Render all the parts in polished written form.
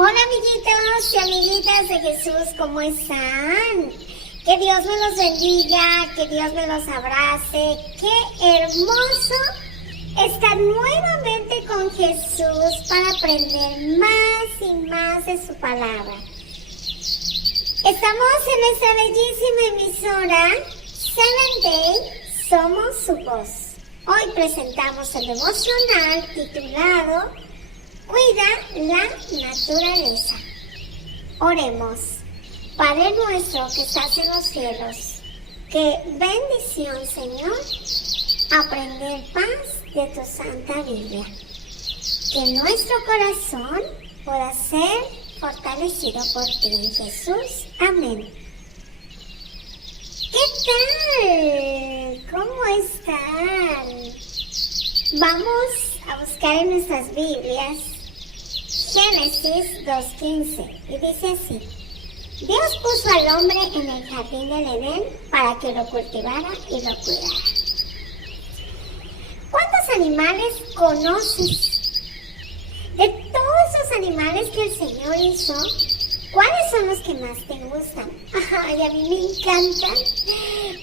Hola amiguitos y amiguitas de Jesús, ¿cómo están? Que Dios me los bendiga, que Dios me los abrace. Qué hermoso estar nuevamente con Jesús para aprender más y más de su palabra. Estamos en esta bellísima emisora, Seventh Day, Somos su Voz. Hoy presentamos el devocional titulado Cuida la naturaleza. Oremos. Padre nuestro que estás en los cielos, qué bendición, Señor, aprender paz de tu Santa Biblia. Que nuestro corazón pueda ser fortalecido por ti en Jesús. Amén. ¿Qué tal? ¿Cómo están? Vamos a buscar en nuestras Biblias Génesis 2:15 y dice así: Dios puso al hombre en el jardín del Edén para que lo cultivara y lo cuidara. ¿Cuántos animales conoces? De todos los animales que el Señor hizo, ¿cuáles son los que más te gustan? Ay, a mí me encantan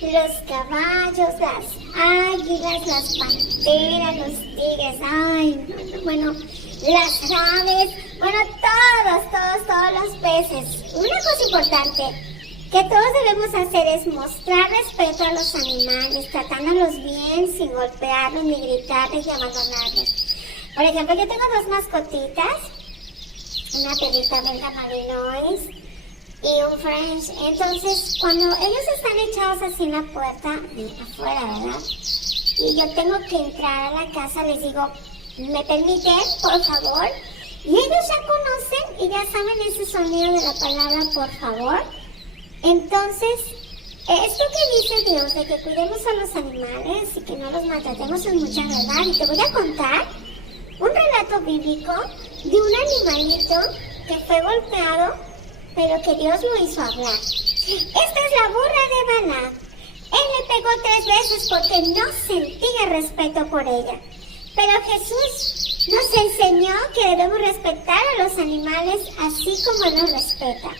los caballos, las águilas, las panteras, los tigres, bueno, las aves, bueno, todos los peces. Una cosa importante que todos debemos hacer es mostrar respeto a los animales, tratándolos bien, sin golpearlos, ni gritarles, ni abandonarlos. Por ejemplo, yo tengo dos mascotitas, una perrita belga malinois y un French. Entonces, cuando ellos están echados así en la puerta, afuera, ¿verdad? Y yo tengo que entrar a la casa, les digo, ¿me permiten, por favor? Y ellos ya conocen y ya saben ese sonido de la palabra por favor. Entonces, esto que dice Dios de que cuidemos a los animales y que no los maltratemos es mucha verdad. Y te voy a contar un relato bíblico de un animalito que fue golpeado, pero que Dios lo hizo hablar. Esta es la burra de Balac. Él le pegó 3 veces porque no sentía respeto por ella. Pero Jesús nos enseñó que debemos respetar a los animales así como Él los respeta.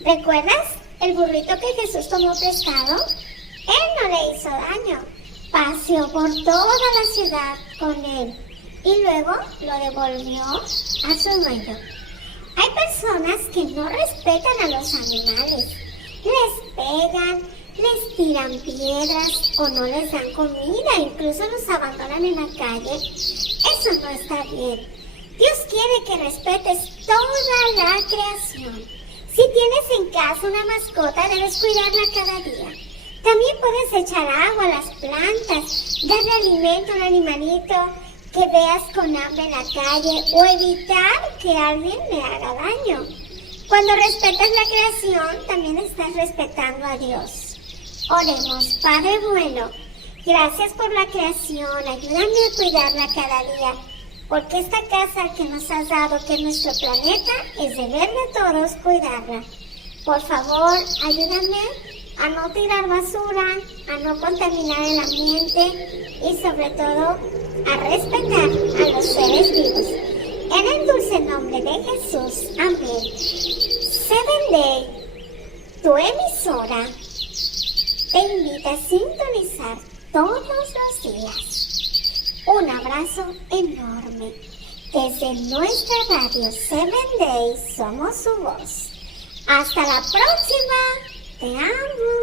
¿Recuerdas el burrito que Jesús tomó prestado? Él no le hizo daño. Paseó por toda la ciudad con él y luego lo devolvió a su dueño. Hay personas que no respetan a los animales. Les pegan, les tiran piedras o no les dan comida, incluso los abandonan en la calle. Eso no está bien. Dios quiere que respetes toda la creación. Si tienes en casa una mascota, debes cuidarla cada día. También puedes echar agua a las plantas, darle alimento a un animalito que veas con hambre en la calle o evitar que alguien le haga daño. Cuando respetas la creación, también estás respetando a Dios. Oremos. Padre bueno, gracias por la creación, ayúdame a cuidarla cada día, porque esta casa que nos has dado, que es nuestro planeta, es deber de todos cuidarla. Por favor, ayúdame a no tirar basura, a no contaminar el ambiente y sobre todo a respetar a los seres vivos. En el dulce nombre de Jesús, amén. Seventh Day, tu emisora, te invita a sintonizar todos los días. Un abrazo enorme. Desde nuestra radio Seventh Day Somos su Voz. Hasta la próxima. Te amo.